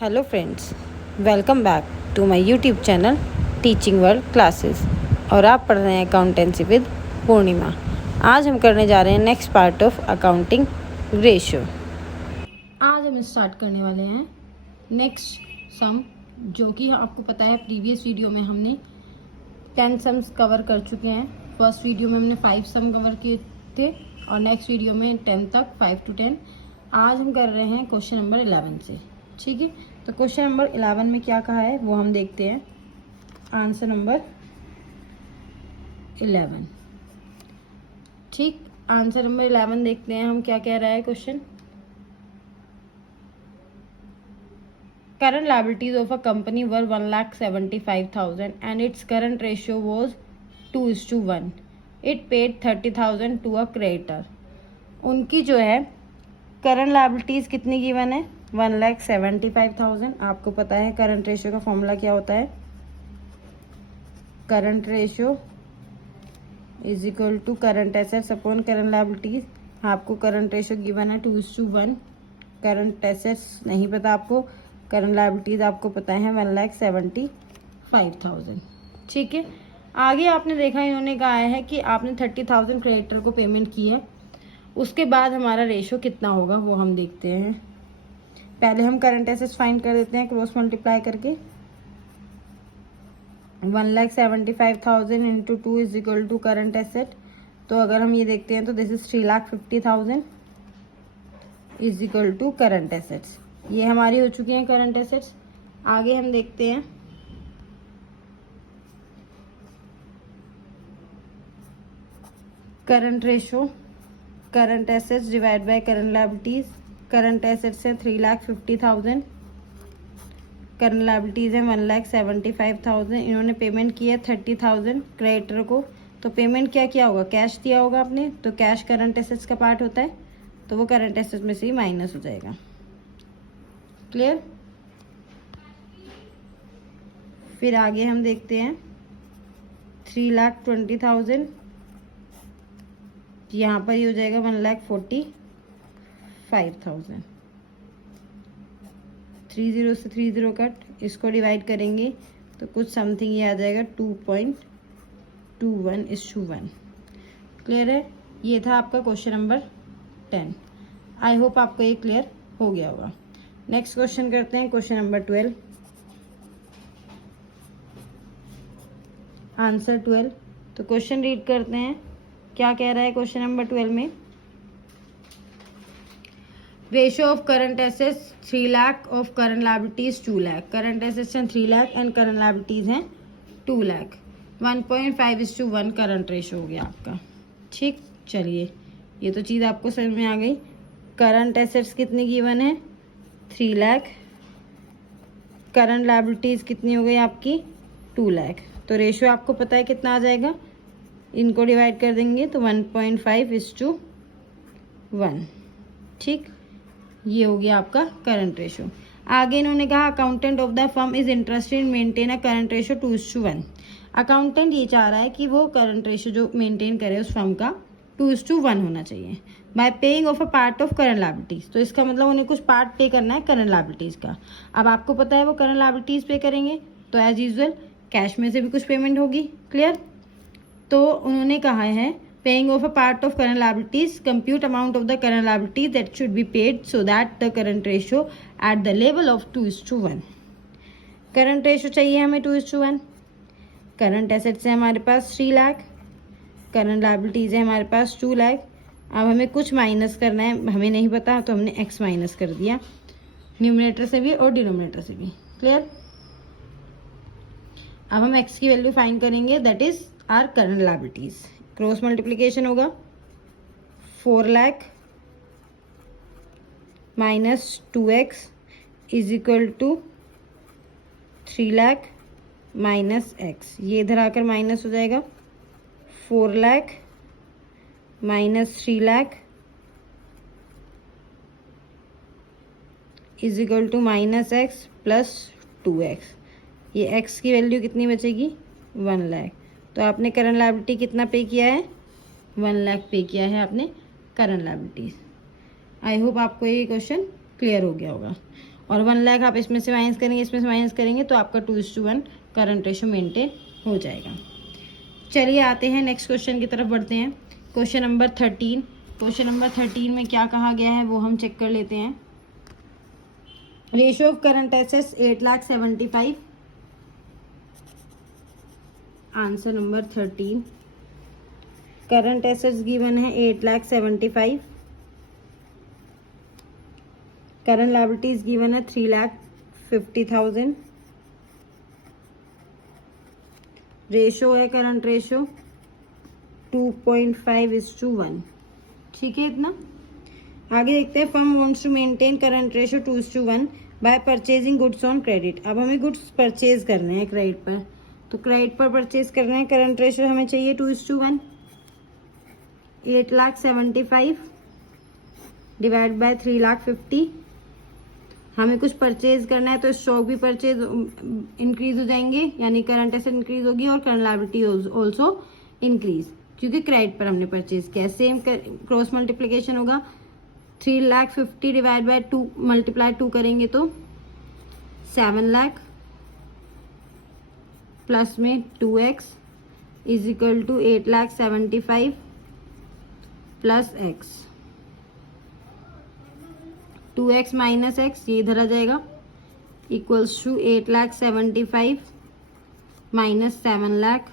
Hello friends, welcome back to my YouTube channel teaching world classes. और आप पढ़ रहे हैं अकाउंटेंसी विद पूर्णिमा। आज हम करने जा रहे हैं next part of accounting ratio. आज हम स्टार्ट करने वाले हैं नेक्स्ट सम, जो कि आपको पता है प्रीवियस वीडियो में हमने 10 सम्स कवर कर चुके हैं। फर्स्ट वीडियो में हमने 5 सम कवर किए थे और नेक्स्ट वीडियो में 10 तक, 5 to 10। आज हम कर रहे हैं क्वेश्चन नंबर 11 से। ठीक है, तो क्वेश्चन नंबर 11 में क्या कहा है वो हम देखते हैं। Answer number 11। ठीक, आंसर नंबर 11 देखते हैं हम क्या कह रहा है question. Current liabilities of a company were 1,75,000 and its current ratio was 2:1. It paid 30,000 to a creditor. उनकी जो है करंट लायबिलिटीज कितनी गिवन है? 1,75,000। आपको पता है करंट रेशियो का फॉर्मूला क्या होता है? Current ratio is equal to current assets upon current liabilities. आपको करंट रेशियो गिवन है 2:1। करंट एसेट्स नहीं पता आपको, करंट लायबिलिटीज आपको पता है 1,75,000। ठीक है, आगे आपने देखा इन्होंने कहा है कि आपने 30,000 क्रेडिटर को पेमेंट की है, उसके बाद हमारा रेशियो कितना होगा वो हम देखते हैं। पहले हम करंट एसेट्स फाइंड कर देते हैं क्रॉस मल्टीप्लाई करके। 1,75,000 into 2 is equal to current asset. तो अगर हम ये देखते हैं तो this is 3,50,000 is equal to current assets. ये हमारी हो चुकी हैं करंट एसेट्स। आगे हम देखते हैं current ratio, current assets divide by current liabilities. Current assets है 3,50,000, करंट लायबिलिटीज है 1,75,000। इन्होंने पेमेंट किया 30,000 क्रेडिटर को। तो पेमेंट क्या किया होगा? कैश दिया होगा आपने, तो कैश करंट एसेट्स का पार्ट होता है, तो वो करंट एसेट्स में से ही माइनस हो जाएगा। क्लियर? फिर आगे हम देखते हैं 3,20,000, यहाँ पर ही हो जाएगा 1,45,000। 30 से 30 कट, इसको डिवाइड करेंगे तो कुछ समथिंग ये आ जाएगा 2.21:1। क्लियर है? ये था आपका क्वेश्चन नंबर 10। आई होप आपको ये क्लियर हो गया होगा। नेक्स्ट क्वेश्चन करते हैं, क्वेश्चन नंबर 12। आंसर 12। तो क्वेश्चन रीड करते हैं, क्या कह रहा है क्वेश्चन नंबर 12 में? Ratio of current assets 3 lakh, of current liabilities 2 lakh. Current assets हैं 3 लाख एंड करंट लायबिलिटीज हैं 2 लाख। 1.5:1 करंट रेशियो हो गया आपका। ठीक, चलिए ये तो चीज़ आपको समझ में आ गई। करंट एसेट्स कितनी गिवन है? 3 लाख। करंट लायबिलिटीज कितनी हो गई आपकी? 2 लाख। तो रेशियो आपको पता है कितना आ जाएगा? इनको डिवाइड कर देंगे तो 1.5:1। ठीक, ये हो गया आपका करंट रेशियो। आगे इन्होंने कहा accountant of the firm is interested in maintain a current ratio 2:1। Accountant ये चाह रहा है कि वो करंट रेशियो जो मेंटेन करे उस फर्म का 2:1 होना चाहिए। Bye paying of a part of current liabilities. तो इसका मतलब उन्हें कुछ पार्ट पे करना है करंट लायबिलिटीज का। अब आपको पता है वो करंट लायबिलिटीज पे करेंगे तो एज यूजुअल कैश में से भी कुछ पेमेंट होगी। क्लियर? तो उन्होंने कहा है paying of a part of current liabilities, compute amount of the current liabilities that should be paid so that the current ratio at the level of 2:1। Current ratio चाहिए हमें 2:1। करंट एसेट्स है हमारे पास 3 lakh, current liabilities है हमारे पास 2 लाख। अब हमें कुछ minus करना है, हमें नहीं पता तो हमने x माइनस कर दिया, न्यूमरेटर से भी और डिनोमिनेटर से भी। क्लियर? अब हम x की वैल्यू फाइंड करेंगे, that is our current liabilities. Cross multiplication होगा 4 lakh minus 2x is equal to 3 lakh minus x। ये इधर आकर माइनस हो जाएगा। 4 lakh minus 3 lakh is equal to minus x plus 2x। ये x की वैल्यू कितनी बचेगी? 1 लाख। तो आपने करंट लायबिलिटी कितना पे किया है? 1 लाख पे किया है आपने करंट लायबिलिटीज। आई होप आपको ये क्वेश्चन क्लियर हो गया होगा। और 1 लाख आप इसमें से माइनस करेंगे, इसमें से माइनस करेंगे, तो आपका 2:1 करंट रेशियो मेंटेन हो जाएगा। चलिए आते हैं नेक्स्ट क्वेश्चन की तरफ बढ़ते हैं। Question number 13। क्वेश्चन नंबर 13 में क्या कहा गया है वो हम चेक कर लेते हैं। Ratio of current assets 8,75,000। Answer number 13। Current assets given है 8,75,000। करंट लायबिलिटीज गिवन है 3,50,000। रेशो है करंट रेशो 2.5:1। ठीक है इतना। आगे देखते हैं। Firm wants to maintain current ratio 2:1 by purchasing goods on credit. अब हमें गुड्स परचेज करने हैं क्रेडिट पर, तो क्रेडिट पर परचेज करना है। करंट रेशो हमें चाहिए 2:1। 8,75,000 डिवाइड बाय 3,50,000। हमें कुछ परचेज करना है तो स्टॉक भी परचेज इंक्रीज हो जाएंगे, यानी करंट एसेट इंक्रीज होगी और करंट लायबिलिटी ऑल्सो इंक्रीज, क्योंकि क्रेडिट पर हमने परचेज किया। सेम क्रॉस मल्टीप्लीकेशन होगा। 3,50,000 डिवाइड बाय 2 मल्टीप्लाई 2 करेंगे तो 7 लाख प्लस में 2x is equal to 8,75,000 plus x। 2x minus x ये इधर आ जाएगा, इक्वल्स टू 8,75,000 माइनस 7 लाख,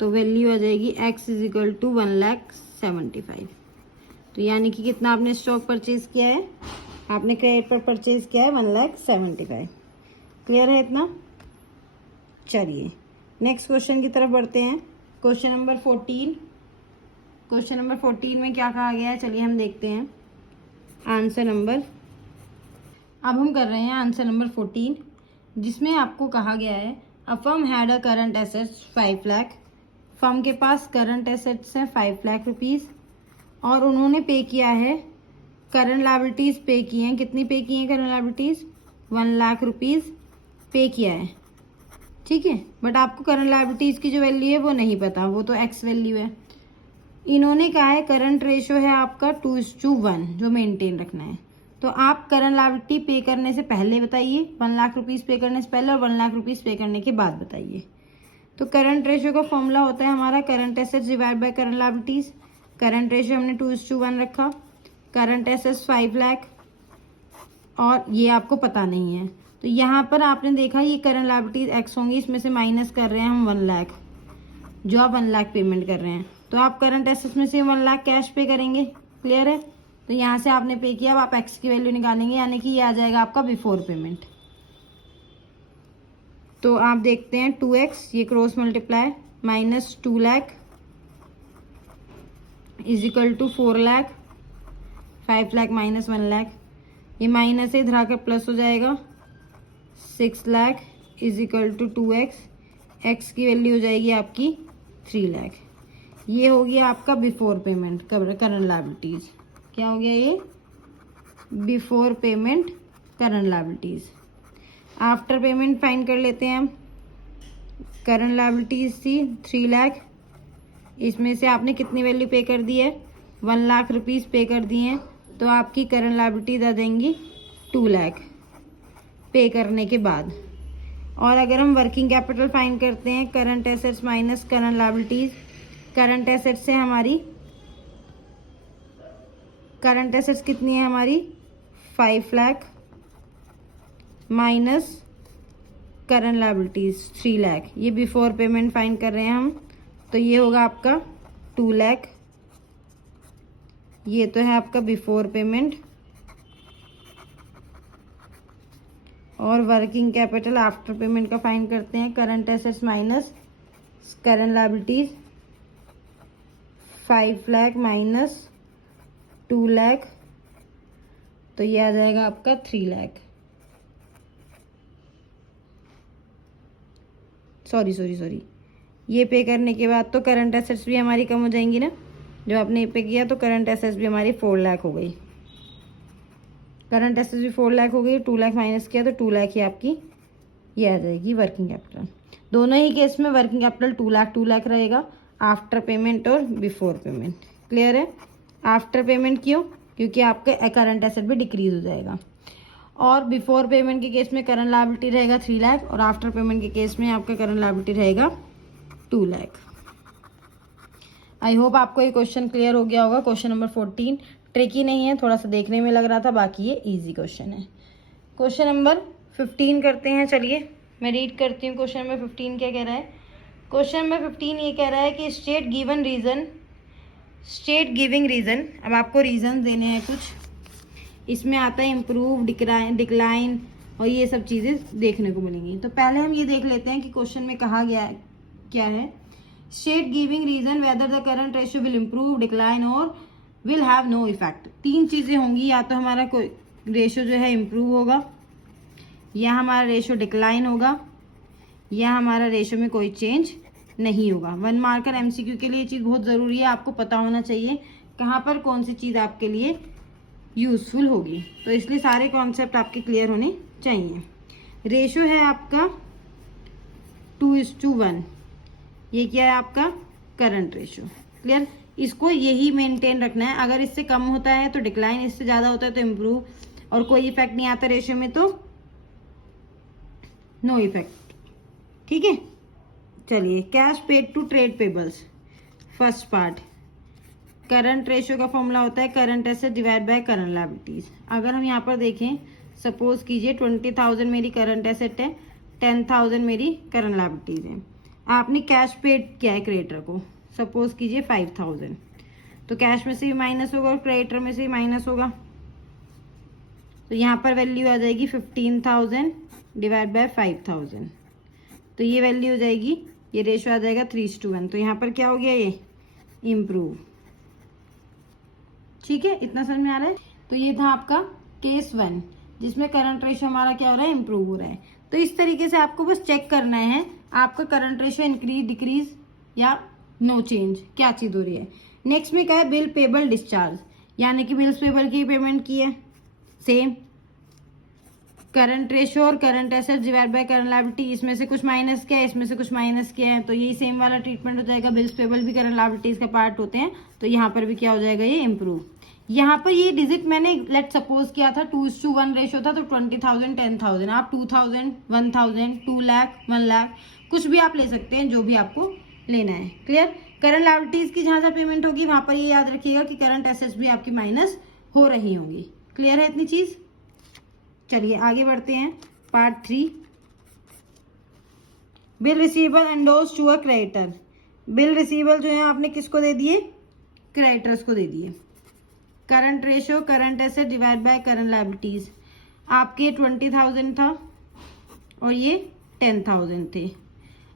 तो वैल्यू आ जाएगी x इज इक्वल टू 1,75,000। तो यानी कि कितना आपने स्टॉक परचेज किया है, आपने क्रेडिट पर परचेज किया है 1,75,000। क्लियर है इतना। चलिए नेक्स्ट क्वेश्चन की तरफ बढ़ते हैं। Question number 14। क्वेश्चन नंबर 14 में क्या कहा गया है, चलिए हम देखते हैं। आंसर नंबर, अब हम कर रहे हैं आंसर नंबर 14, जिसमें आपको कहा गया है a firm had a current assets 5 lakh. Firm के पास करंट एसेट्स हैं 5 लाख रुपीज़ और उन्होंने पे किया है करंट लायबिलिटीज़ पे की हैं। कितनी पे की हैं करंट लायबिलिटीज़? 1 लाख रुपीज़ पे किया है। ठीक है, बट आपको करंट लायबिलिटीज़ की जो वैल्यू है वो नहीं पता, वो तो एक्स वैल्यू है। इन्होंने कहा है करंट रेशो है आपका 2:1 जो मेंटेन रखना है। तो आप करंट लायबिलिटी पे करने से पहले बताइए, 1 लाख रुपीज़ पे करने से पहले और 1 लाख रुपीज़ पे करने के बाद बताइए। तो करंट रेशो का फॉर्मूला होता है हमारा current assets divide by current liabilities. Current ratio हमने 2:1 रखा। करंट एसेट्स 5 लाख और ये आपको पता नहीं है, तो यहाँ पर आपने देखा ये करंट लायबिलिटीज एक्स होंगी, इसमें से माइनस कर रहे हैं हम 1 लाख, जो आप 1 लाख पेमेंट कर रहे हैं। तो आप करंट एसेट्स में से 1 लाख कैश पे करेंगे। क्लियर है। तो यहाँ से आपने पे किया, अब आप एक्स की वैल्यू निकालेंगे, यानी कि ये आ जाएगा आपका बिफोर पेमेंट। तो आप देखते हैं 2x ये cross multiply minus 2 lakh is equal to 4 lakh. 5 lakh minus 1 lakh, ये माइनस है इधर आकर प्लस हो जाएगा। 6 lakh is equal to 2x। x की वैल्यू हो जाएगी आपकी 3 लाख। ये हो गया आपका बिफोर पेमेंट करंट लायबिलिटीज। क्या हो गया ये? Before payment current liabilities. After payment find कर लेते हैं हम। करंट लायबिलिटीज थी 3 लाख, इसमें से आपने कितनी वैल्यू पे कर दी है? 1 लाख रुपीज़ पे कर दिए हैं, तो आपकी करंट लायबिलिटीज आ जाएंगी 2 लाख पे करने के बाद। और अगर हम वर्किंग कैपिटल फाइंड करते हैं, current assets minus current liabilities. Current assets से हमारी करंट एसेट्स कितनी है हमारी? 5 lakh minus current liabilities 3 lakh. ये बिफोर पेमेंट फाइंड कर रहे हैं हम, तो ये होगा आपका 2 लाख। ये तो है आपका बिफोर पेमेंट। और वर्किंग कैपिटल आफ्टर पेमेंट का फाइंड करते हैं। Current assets minus current liabilities 5 lakh minus 2 lakh, तो ये आ जाएगा आपका 3 लाख। सॉरी, ये पे करने के बाद तो करंट एसेट्स भी हमारी कम हो जाएंगी ना, जो आपने पे किया, तो करंट एसेट्स भी हमारी 4 लाख हो गई। करंट एसेट्स भी 4 लाख हो गई। 2 लाख माइनस किया तो 2 लाख ही आपकी ये आ जाएगी वर्किंग कैपिटल। दोनों ही केस में वर्किंग कैपिटल 2 लाख रहेगा, आफ्टर पेमेंट और बिफोर पेमेंट। क्लियर है। आफ्टर पेमेंट क्यों? क्योंकि आपका करंट एसेट भी डिक्रीज हो जाएगा। और बिफोर पेमेंट के केस में करंट लायबिलिटी रहेगा 3 लाख और आफ्टर पेमेंट के केस में आपका करंट लायबिलिटी रहेगा 2 लाख। आई होप आपको ये क्वेश्चन क्लियर हो गया होगा। क्वेश्चन नंबर 14 ट्रिकी नहीं है, थोड़ा सा देखने में लग रहा था, बाकी ये इजी क्वेश्चन है। क्वेश्चन नंबर 15 करते हैं। चलिए मैं रीड करती हूँ क्वेश्चन नंबर 15 क्या कह रहा है। क्वेश्चन नंबर 15 ये कह रहा है कि स्टेट गिविंग रीज़न। अब आपको रीज़न देने हैं कुछ, इसमें आता है इम्प्रूव, डिक्लाइन और ये सब चीज़ें देखने को मिलेंगी। तो पहले हम ये देख लेते हैं कि क्वेश्चन में कहा गया है क्या है। State giving reason whether the current ratio will improve, decline और विल हैव नो इफेक्ट। 3 चीज़ें होंगी, या तो हमारा कोई रेशियो जो है इम्प्रूव होगा, या हमारा रेशियो डिक्लाइन होगा, या हमारा रेशियो में कोई चेंज नहीं होगा। 1 मार्कर एमसीक्यू के लिए ये चीज़ बहुत ज़रूरी है, आपको पता होना चाहिए कहाँ पर कौन सी चीज़ आपके लिए यूज़फुल होगी। तो इसलिए सारे कॉन्सेप्ट आपके क्लियर होने चाहिए। रेशियो है आपका 2:1, ये क्या है आपका करंट रेशियो। क्लियर, इसको यही मेंटेन रखना है। अगर इससे कम होता है तो डिक्लाइन, इससे ज़्यादा होता है तो इम्प्रूव, और कोई इफेक्ट नहीं आता रेशियो में तो नो इफेक्ट। ठीक है, चलिए cash paid to trade payables. First part, current ratio का फॉर्मूला होता है current asset divide by current liabilities. अगर हम यहाँ पर देखें, सपोज कीजिए 20,000 मेरी करंट एसेट है, 10,000 मेरी करंट लायबिलिटीज है। आपने कैश पेड किया है क्रेडिटर को, सपोज कीजिए 5,000, तो कैश में से भी माइनस होगा और क्रेडिटर में से भी माइनस होगा। तो यहाँ पर वैल्यू आ जाएगी 15,000 डिवाइड बाय 5,000, तो ये वैल्यू हो जाएगी, ये रेशियो आ जाएगा 3:1। तो यहाँ पर क्या हो गया, ये इम्प्रूव। ठीक है, इतना समझ में आ रहा है। तो ये था आपका केस 1 जिसमें करंट रेशियो हमारा क्या हो रहा है, इम्प्रूव हो रहा है। तो इस तरीके से आपको बस चेक करना है आपका करंट रेशियो इंक्रीज, डिक्रीज या नो चेंज, क्या चीज हो रही है। नेक्स्ट में क्या है, बिल पेबल डिस्चार्ज, यानी कि बिल्स पेबल की पेमेंट की है, सेम करंट रेशियो और current asset divide by current liability, इसमें से कुछ माइनस किया है, इसमें से कुछ माइनस किया है, तो यही सेम वाला ट्रीटमेंट हो जाएगा। बिल्स पेबल भी करंट लायबिलिटीज का पार्ट होते हैं, तो यहाँ पर भी क्या हो जाएगा, ये इम्प्रूव। यहाँ पर ये डिजिट मैंने लेट सपोज किया था 2:1 रेशियो था, तो 20,000 10,000, आप 2,000 1,000 2 लाख 1 लाख कुछ भी आप ले सकते हैं, जो भी आपको लेना है। क्लियर, करंट लायबिलिटीज की जहां जहां पेमेंट होगी वहां पर ये याद रखिएगा कि करंट एसेट्स भी आपकी माइनस हो रही होंगी। क्लियर है इतनी चीज। चलिए आगे बढ़ते हैं, part 3, bill receivable endorse to a creditor. Bill receivable जो है आपने किसको दे दिए, क्रेडिटर्स को दे दिए। Current ratio current asset divide by current liabilities, आपके 20,000 था और ये 10,000 थे।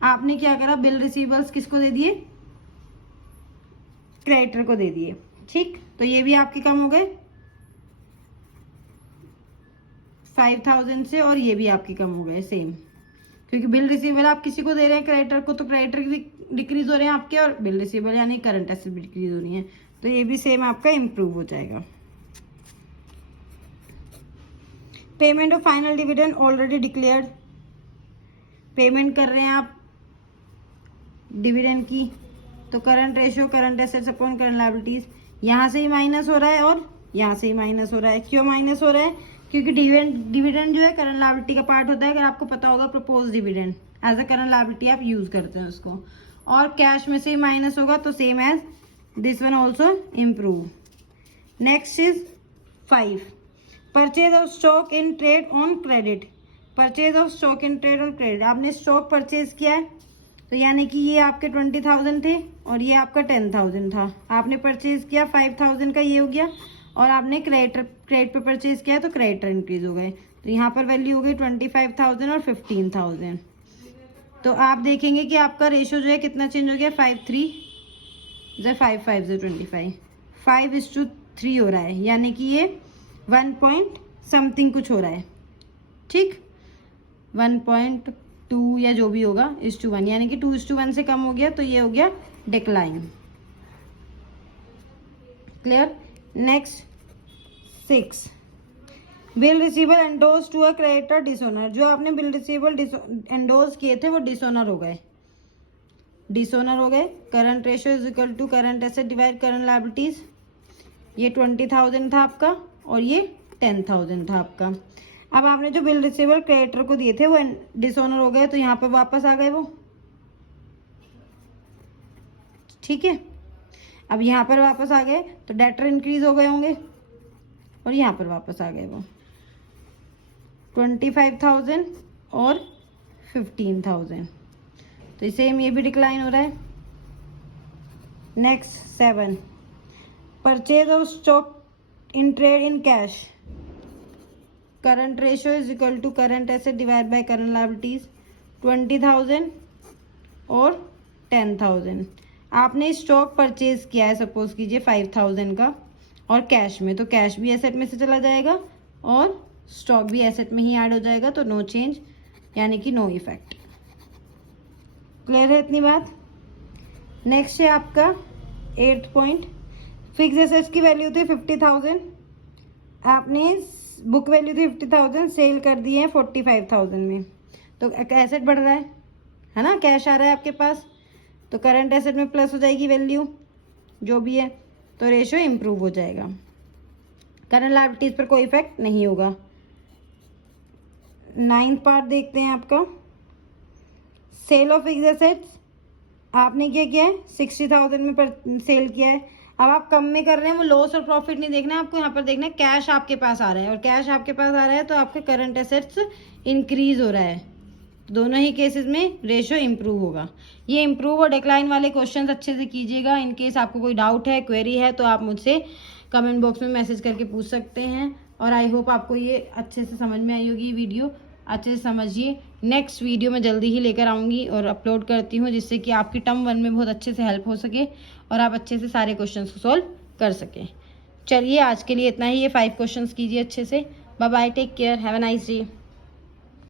आपने क्या करा, बिल रिसीवेबल्स किसको दे दिए, क्रेडिटर को दे दिए। ठीक, तो ये भी आपके कम हो गए 5,000 से, और ये भी आपके कम हो गए सेम, क्योंकि बिल रिसीवेबल आप किसी को दे रहे हैं क्रेडिटर को, तो क्रेडिटर भी डिक्रीज हो रहे हैं आपके, और बिल रिसीवेबल यानी करंट एसेट भी डिक्रीज हो रही है, तो ये भी सेम आपका इम्प्रूव हो जाएगा। Payment of final dividend already declared, payment कर रहे हैं आप डिविडेंड की, तो current ratio current assets upon current liabilities, यहाँ से ही माइनस हो रहा है और यहाँ से ही माइनस हो रहा है। क्यों माइनस हो रहा है, क्योंकि डिविडेंड जो है करंट लायबिलिटी का पार्ट होता है। अगर आपको पता होगा propose dividend as a current liability आप यूज करते हैं उसको, और कैश में से ही माइनस होगा, तो same as this one also improve. Next is 5, purchase of stock in trade on credit. Purchase of stock in trade on credit, आपने स्टॉक परचेज किया है, तो यानी कि ये आपके 20,000 थे और ये आपका 10,000 था। आपने परचेज किया 5,000 का, ये हो गया, और आपने क्रेडिट पे परचेज किया तो क्रेडिटर इंक्रीज हो गए, तो यहाँ पर वैल्यू हो गई 25,000 और 15,000। तो आप देखेंगे कि आपका रेशियो जो है कितना चेंज हो गया, 5:3 5 5 25, 5:3 हो रहा है, यानी कि ये 1 पॉइंट समथिंग कुछ हो रहा है। ठीक, 1.2 या जो भी होगा (1), यानी कि 2:1 से कम हो गया, तो ये हो गया decline. Clear. Next 6, bill receivable endorse to a creditor dishonour. जो आपने बिल रिसीवेबल एंडोर्स किए थे वो डिसऑनर हो गए, current ratio is equal to current asset divide current liabilities. ये 20,000 था आपका और ये 10,000 था आपका। अब आपने जो बिल रिसीवर क्रेडिटर को दिए थे वो डिसऑनर हो गए, तो यहाँ पर वापस आ गए वो, ठीक है। अब यहाँ पर वापस आ गए तो डेटर इंक्रीज हो गए होंगे, और यहाँ पर वापस आ गए वो 25,000 और 15,000, तो सेम ये भी डिक्लाइन हो रहा है। Next 7, purchase of stock in trade in cash, current ratio is equal to current asset divide by current liabilities, 20,000 और 10,000। आपने स्टॉक परचेज किया है सपोज कीजिए 5,000 का, और कैश में, तो कैश भी एसेट में से चला जाएगा और स्टॉक भी एसेट में ही ऐड हो जाएगा, तो नो चेंज, यानी कि नो इफेक्ट। क्लियर है इतनी बात। नेक्स्ट है आपका 8 पॉइंट, फिक्स एसेट्स की वैल्यू थी 50,000, आपने बुक वैल्यू थी 50,000, सेल कर दिए हैं 45,000 में, तो एसेट बढ़ रहा है ना, कैश आ रहा है आपके पास, तो करंट एसेट में प्लस हो जाएगी वैल्यू जो भी है, तो रेशियो इम्प्रूव हो जाएगा, करंट लायबिलिटीज पर कोई इफेक्ट नहीं होगा। 9th पार्ट देखते हैं आपका, सेल ऑफ फिक्स एसेट्स, आपने क्या किया है 60,000 में पर सेल किया है। अब आप कम में कर रहे हैं, वो लॉस और प्रॉफिट नहीं देखना है आपको, यहाँ पर देखना है कैश आपके पास आ रहा है, और कैश आपके पास आ रहा है तो आपके करंट एसेट्स इंक्रीज हो रहा है, दोनों ही केसेस में रेशियो इम्प्रूव होगा। ये इम्प्रूव और डिक्लाइन वाले क्वेश्चंस अच्छे से कीजिएगा। इन केस आपको कोई डाउट है, क्वेरी है, तो आप मुझसे कमेंट बॉक्स में मैसेज करके पूछ सकते हैं। और आई होप आपको ये अच्छे से समझ में आई होगी, वीडियो अच्छे से समझिए। नेक्स्ट वीडियो मैं जल्दी ही लेकर आऊँगी और अपलोड करती हूँ, जिससे कि आपकी टर्म 1 में बहुत अच्छे से हेल्प हो सके और आप अच्छे से सारे क्वेश्चन को सॉल्व कर सकें। चलिए आज के लिए इतना ही, ये 5 क्वेश्चन कीजिए अच्छे से। Bye bye, take care, have a nice day.